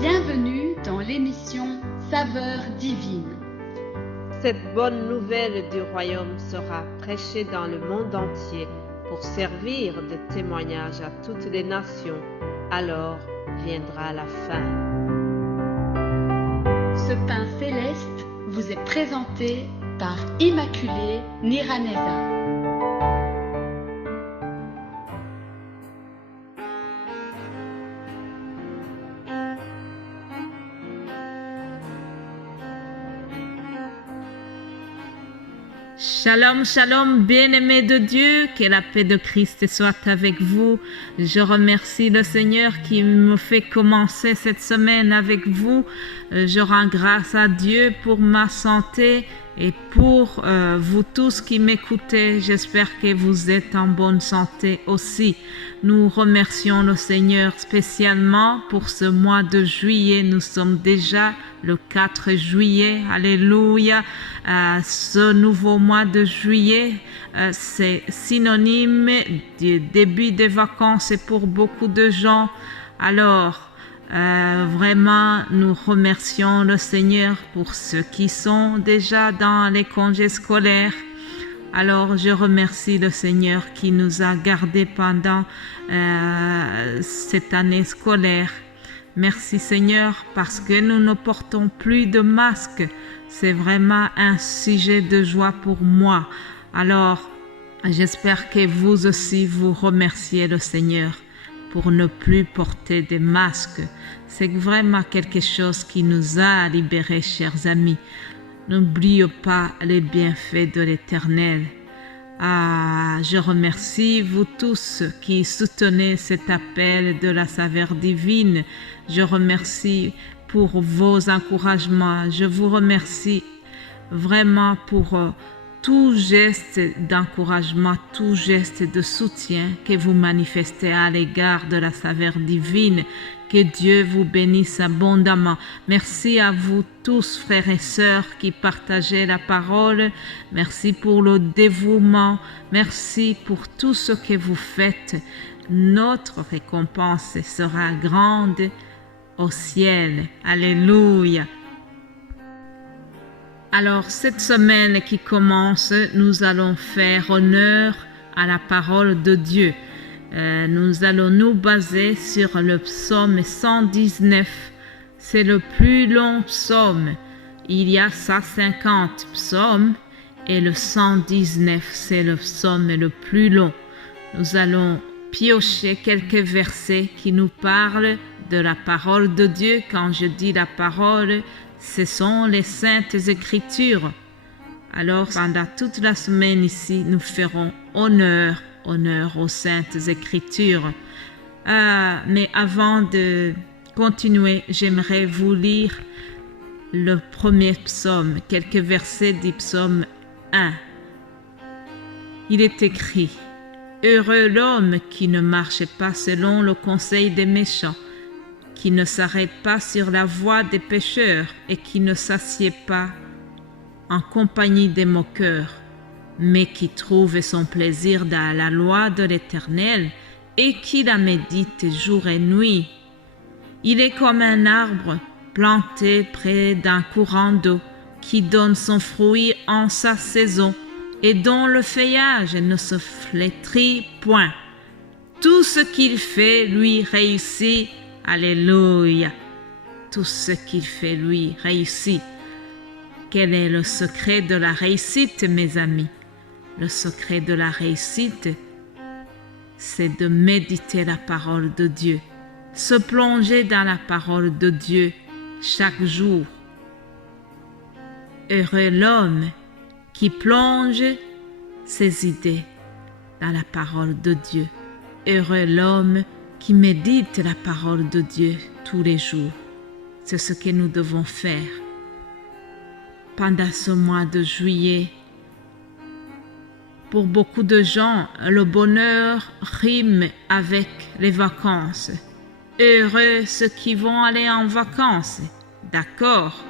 Bienvenue dans l'émission Saveurs divines. Cette bonne nouvelle du royaume sera prêchée dans le monde entier pour servir de témoignage à toutes les nations. Alors viendra la fin. Ce pain céleste vous est présenté par Immaculée Niraneza. Shalom, shalom, bien-aimés de Dieu, que la paix de Christ soit avec vous. Je remercie le Seigneur qui me fait commencer cette semaine avec vous. Je rends grâce à Dieu pour ma santé et pour vous tous qui m'écoutez. J'espère que vous êtes en bonne santé aussi. Nous remercions le Seigneur spécialement pour ce mois de juillet. Nous sommes déjà le 4 juillet. Alléluia. Ce nouveau mois de juillet, c'est synonyme du début des vacances pour beaucoup de gens. Alors, vraiment, nous remercions le Seigneur pour ceux qui sont déjà dans les congés scolaires. Alors, je remercie le Seigneur qui nous a gardés pendant cette année scolaire. Merci Seigneur parce que nous ne portons plus de masque. C'est vraiment un sujet de joie pour moi. Alors, j'espère que vous aussi, vous remerciez le Seigneur pour ne plus porter de masques. C'est vraiment quelque chose qui nous a libérés, chers amis. N'oubliez pas les bienfaits de l'Éternel. Je remercie vous tous qui soutenez cet appel de la saveur divine. Je remercie pour vos encouragements. Je vous remercie vraiment pour tout geste d'encouragement, tout geste de soutien que vous manifestez à l'égard de la saveur divine. Que Dieu vous bénisse abondamment. Merci à vous tous, frères et sœurs, qui partagez la parole. Merci pour le dévouement. Merci pour tout ce que vous faites. Notre récompense sera grande au ciel. Alléluia. Alors, cette semaine qui commence, nous allons faire honneur à la parole de Dieu. Nous allons nous baser sur le psaume 119. C'est le plus long psaume. Il y a 150 psaumes et le 119, c'est le psaume le plus long. Nous allons piocher quelques versets qui nous parlent de la parole de Dieu. Quand je dis la parole, ce sont les saintes écritures. Alors, pendant toute la semaine ici, nous ferons honneur aux saintes écritures. Mais avant de continuer, j'aimerais vous lire le premier psaume, quelques versets du psaume 1. Il est écrit: Heureux l'homme qui ne marche pas selon le conseil des méchants, qui ne s'arrête pas sur la voie des pécheurs et qui ne s'assied pas en compagnie des moqueurs, mais qui trouve son plaisir dans la loi de l'Éternel et qui la médite jour et nuit. Il est comme un arbre planté près d'un courant d'eau qui donne son fruit en sa saison et dont le feuillage ne se flétrit point. Tout ce qu'il fait lui réussit. Alléluia. Tout ce qu'il fait lui réussit. Quel est le secret de la réussite, mes amis? Le secret de la réussite, c'est de méditer la parole de Dieu, se plonger dans la parole de Dieu chaque jour. Heureux l'homme qui plonge ses idées dans la parole de Dieu. Heureux l'homme qui médite la parole de Dieu tous les jours. C'est ce que nous devons faire. Pendant ce mois de juillet, pour beaucoup de gens, le bonheur rime avec les vacances. Heureux ceux qui vont aller en vacances. D'accord?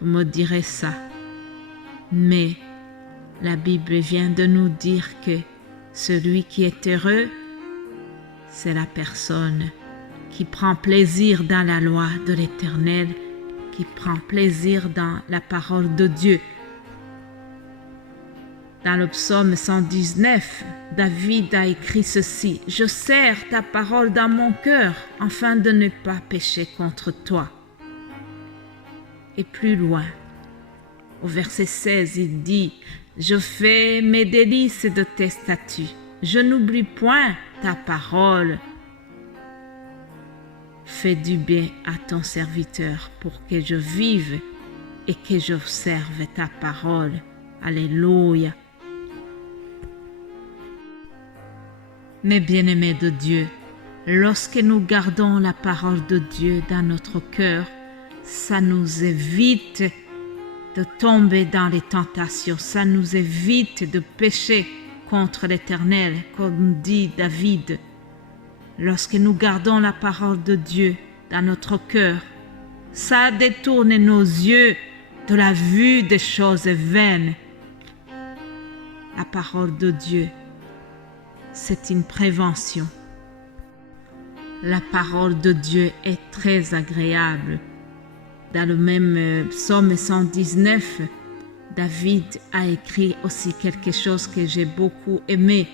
Vous me direz ça. Mais la Bible vient de nous dire que celui qui est heureux, c'est la personne qui prend plaisir dans la loi de l'Éternel, qui prend plaisir dans la parole de Dieu. Dans le psaume 119, David a écrit ceci: « Je serre ta parole dans mon cœur, afin de ne pas pécher contre toi. » Et plus loin, au verset 16, il dit: « Je fais mes délices de tes statuts. Je n'oublie point ta parole. » Fais du bien à ton serviteur pour que je vive et que j'observe ta parole. Alléluia. Mes bien-aimés de Dieu, lorsque nous gardons la parole de Dieu dans notre cœur, ça nous évite de tomber dans les tentations, ça nous évite de pécher contre l'Éternel, comme dit David. Lorsque nous gardons la parole de Dieu dans notre cœur, ça détourne nos yeux de la vue des choses vaines. La parole de Dieu, c'est une prévention. La parole de Dieu est très agréable. Dans le même psaume 119, David a écrit aussi quelque chose que j'ai beaucoup aimé.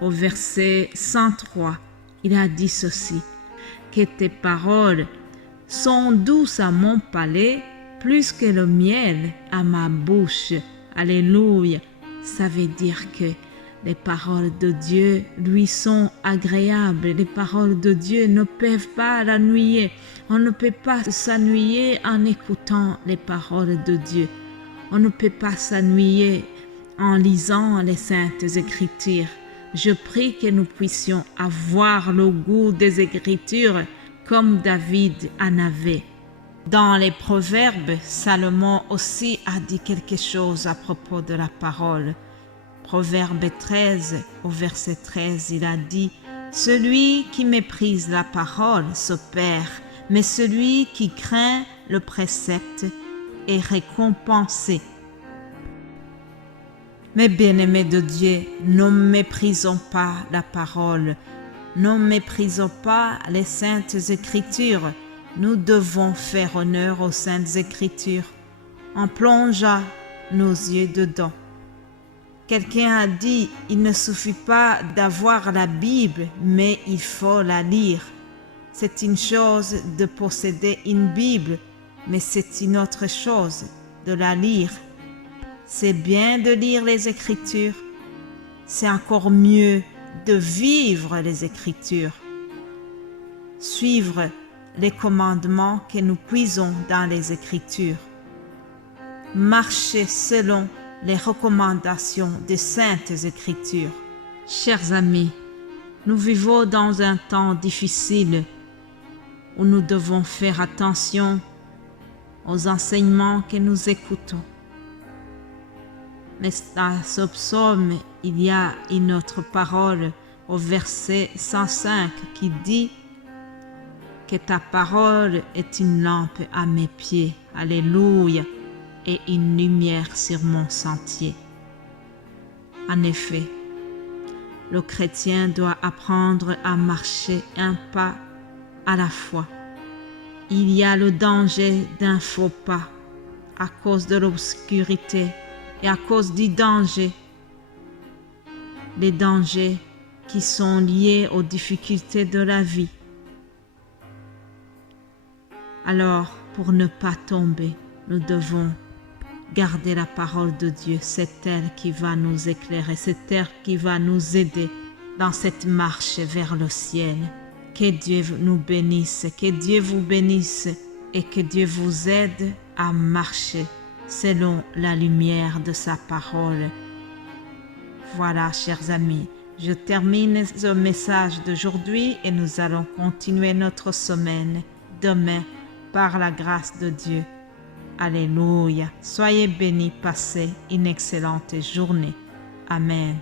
Au verset 103, il a dit ceci: « Que tes paroles sont douces à mon palais, plus que le miel à ma bouche. » Alléluia. Ça veut dire que les paroles de Dieu lui sont agréables. Les paroles de Dieu ne peuvent pas l'ennuyer. On ne peut pas s'ennuyer en écoutant les paroles de Dieu. On ne peut pas s'ennuyer en lisant les Saintes Écritures. Je prie que nous puissions avoir le goût des Écritures comme David en avait. Dans les Proverbes, Salomon aussi a dit quelque chose à propos de la parole. Proverbe 13, au verset 13, il a dit: « Celui qui méprise la parole se perd, mais celui qui craint le précepte est récompensé. » Mes bien-aimés de Dieu, ne méprisons pas la parole, ne méprisons pas les Saintes Écritures. Nous devons faire honneur aux Saintes Écritures en plongeant nos yeux dedans. Quelqu'un a dit: il ne suffit pas d'avoir la Bible, mais il faut la lire. C'est une chose de posséder une Bible, mais c'est une autre chose de la lire. C'est bien de lire les Écritures, c'est encore mieux de vivre les Écritures. Suivre les commandements que nous puisons dans les Écritures. Marcher selon les recommandations des Saintes Écritures. Chers amis, nous vivons dans un temps difficile où nous devons faire attention aux enseignements que nous écoutons. Mais dans ce psaume, il y a une autre parole au verset 105 qui dit que ta parole est une lampe à mes pieds. Alléluia. Et une lumière sur mon sentier. En effet, le chrétien doit apprendre à marcher un pas à la fois. Il y a le danger d'un faux pas à cause de l'obscurité et à cause du danger. Les dangers qui sont liés aux difficultés de la vie. Alors, pour ne pas tomber, nous devons garder la parole de Dieu. C'est elle qui va nous éclairer, c'est elle qui va nous aider dans cette marche vers le ciel. Que Dieu nous bénisse, que Dieu vous bénisse et que Dieu vous aide à marcher selon la lumière de sa parole. Voilà, chers amis, je termine ce message d'aujourd'hui et nous allons continuer notre semaine demain par la grâce de Dieu. Alléluia. Soyez bénis, passez une excellente journée. Amen.